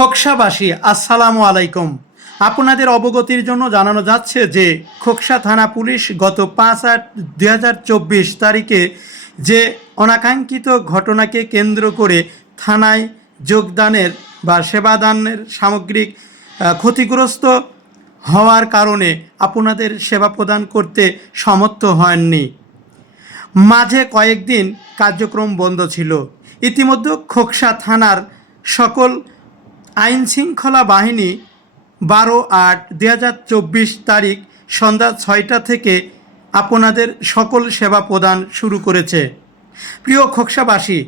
খোকসাবাসী আসসালামু আলাইকুম। আপনাদের অবগতির জন্য জানানো যাচ্ছে যে খোকসা থানা পুলিশ গত 5/8/2024 তারিখে যে অনাকাঙ্ক্ষিত ঘটনাকে কেন্দ্র করে থানায় যোগদানের বা সেবাদানের সামগ্রিক ক্ষতিগ্রস্ত হওয়ার কারণে আপনাদের সেবা প্রদান করতে সমর্থ হয়নি। মাঝে কয়েকদিন কার্যক্রম বন্ধ ছিল। ইতিমধ্যে খোকসা থানার সকল আইনশৃঙ্খলা বাহিনী 12/8/2024 তারিখ সন্ধ্যা 6টা থেকে আপনাদের সকল সেবা প্রদান শুরু করেছে। প্রিয় খোকসাবাসী,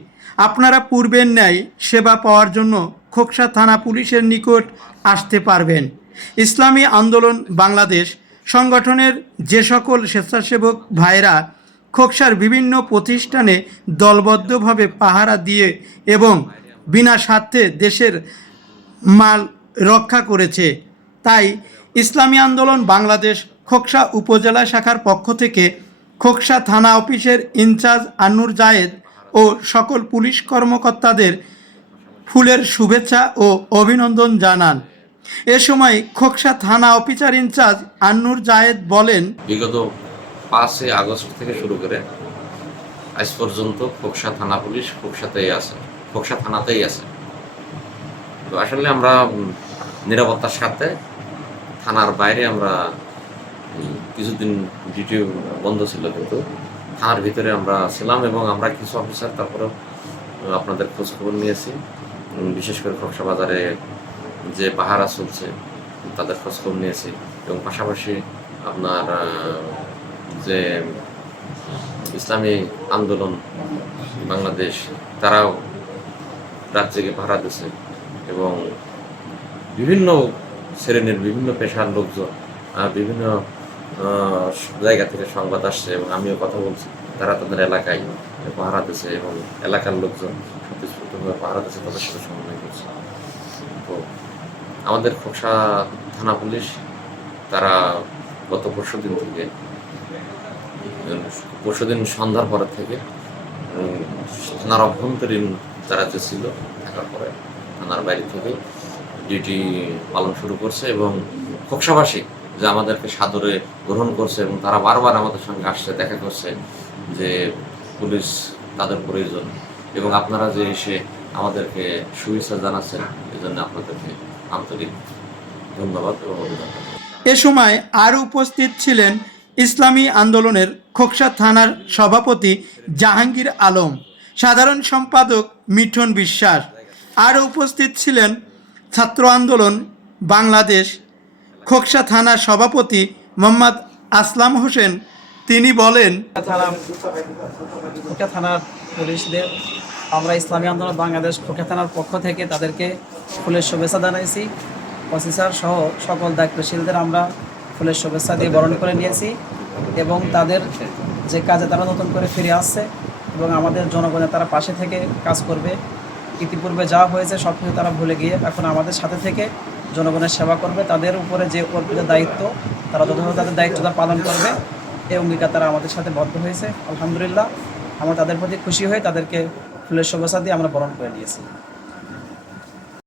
আপনারা পূর্বের ন্যায় সেবা পাওয়ার জন্য খোকসা থানা পুলিশের নিকট আসতে পারবেন। ইসলামী আন্দোলন বাংলাদেশ সংগঠনের যে সকল স্বেচ্ছাসেবক ভাইরা খোকসার বিভিন্ন প্রতিষ্ঠানে দলবদ্ধভাবে পাহারা দিয়ে এবং বিনা স্বার্থে দেশের মাল রক্ষা করেছে, তাই ইসলামী আন্দোলন বাংলাদেশ খোকসা উপজেলা শাখার পক্ষ থেকে খোকসা থানা অফিসের ইনচার্জ আন্নুর জায়েদ ও সকল পুলিশ কর্মকর্তাদের ফুলের শুভেচ্ছা ও অভিনন্দন জানান। এ সময় খোকসা থানা অফিসার ইনচার্জ আন্নুর জায়েদ বলেন, বিগত 5 আগস্ট থেকে শুরু করে আজ পর্যন্ত খোকসা থানা পুলিশ খোকসা থানাতেই আছে। তো আসলে আমরা নিরাপত্তার সাথে থানার বাইরে আমরা কিছুদিন ডিউটি বন্ধ ছিল, কিন্তু থানার ভিতরে আমরা ছিলাম এবং আমরা কিছু অফিসার তারপরে আপনাদের খোঁজখবর নিয়েছি। বিশেষ করে খোকসা বাজারে যে পাহারা চলছে তাদের খোঁজখবর নিয়েছি এবং পাশাপাশি আপনার যে ইসলামী আন্দোলন বাংলাদেশ তারাও রাত জেগে পাহারা দিচ্ছে এবং বিভিন্ন শ্রেণীর বিভিন্ন পেশার লোকজন বিভিন্ন জায়গা থেকে সংবাদ আসছে এবং আমিও কথা বলছি, তারা তাদের এলাকায় পাহারা দিচ্ছে এবং এলাকার লোকজন স্বতঃস্ফূর্তভাবে পাহারা দিচ্ছে, তাদের সাথে সমন্বয় করছে। তো আমাদের খোকসা থানা পুলিশ তারা গত পরশুদিন সন্ধ্যার পরের থেকে থানার অভ্যন্তরীণ যারা যে ছিল থাকার পরে থানার বাইরে থেকে ডিউটি পালন শুরু করছে এবং খোকসাবাসী যে আমাদেরকে সাদরে গ্রহণ করছে এবং তারা বারবার আমাদের সঙ্গে আসছে, দেখা করছে যে পুলিশ তাদের প্রয়োজন এবং আপনারা যে এসে আমাদেরকে শুভেচ্ছা জানাচ্ছেন, এই জন্য আপনাদেরকে আন্তরিক ধন্যবাদ এবং অভিনন্দন। এ সময় আরও উপস্থিত ছিলেন ইসলামী আন্দোলনের খোকসা থানার সভাপতি জাহাঙ্গীর আলম, সাধারণ সম্পাদক মিঠন বিশ্বাস। আরও উপস্থিত ছিলেন ছাত্র আন্দোলন বাংলাদেশ খোকসা থানার সভাপতি মোহাম্মদ আসলাম হোসেন। তিনি বলেন, খোকসা থানার পুলিশদের আমরা ইসলামী আন্দোলন বাংলাদেশ খোকসা থানার পক্ষ থেকে তাদেরকে ফুলের শুভেচ্ছা জানাইছি। অফিসার সহ সকল দায়িত্বশীলদের আমরা ফুলের শুভেচ্ছা দিয়ে বরণ করে নিয়েছি এবং তাদের যে কাজে তারা নতুন করে ফিরে আসছে এবং আমাদের জনগণের তারা পাশে থেকে কাজ করবে। ইতিপূর্বে যা হয়েছে সব কিছু তারা ভুলে গিয়ে এখন আমাদের সাথে থেকে জনগণের সেবা করবে। তাদের উপরে যে অর্পিত দায়িত্ব তারা যথাযথ তাদের দায়িত্বটা পালন করবে, এই অঙ্গীকার তারা আমাদের সাথে বদ্ধ হয়েছে। আলহামদুলিল্লাহ, আমরা তাদের প্রতি খুশি হয়ে তাদেরকে ফুলের শুভেচ্ছা দিয়ে আমরা বরণ করে নিয়েছি।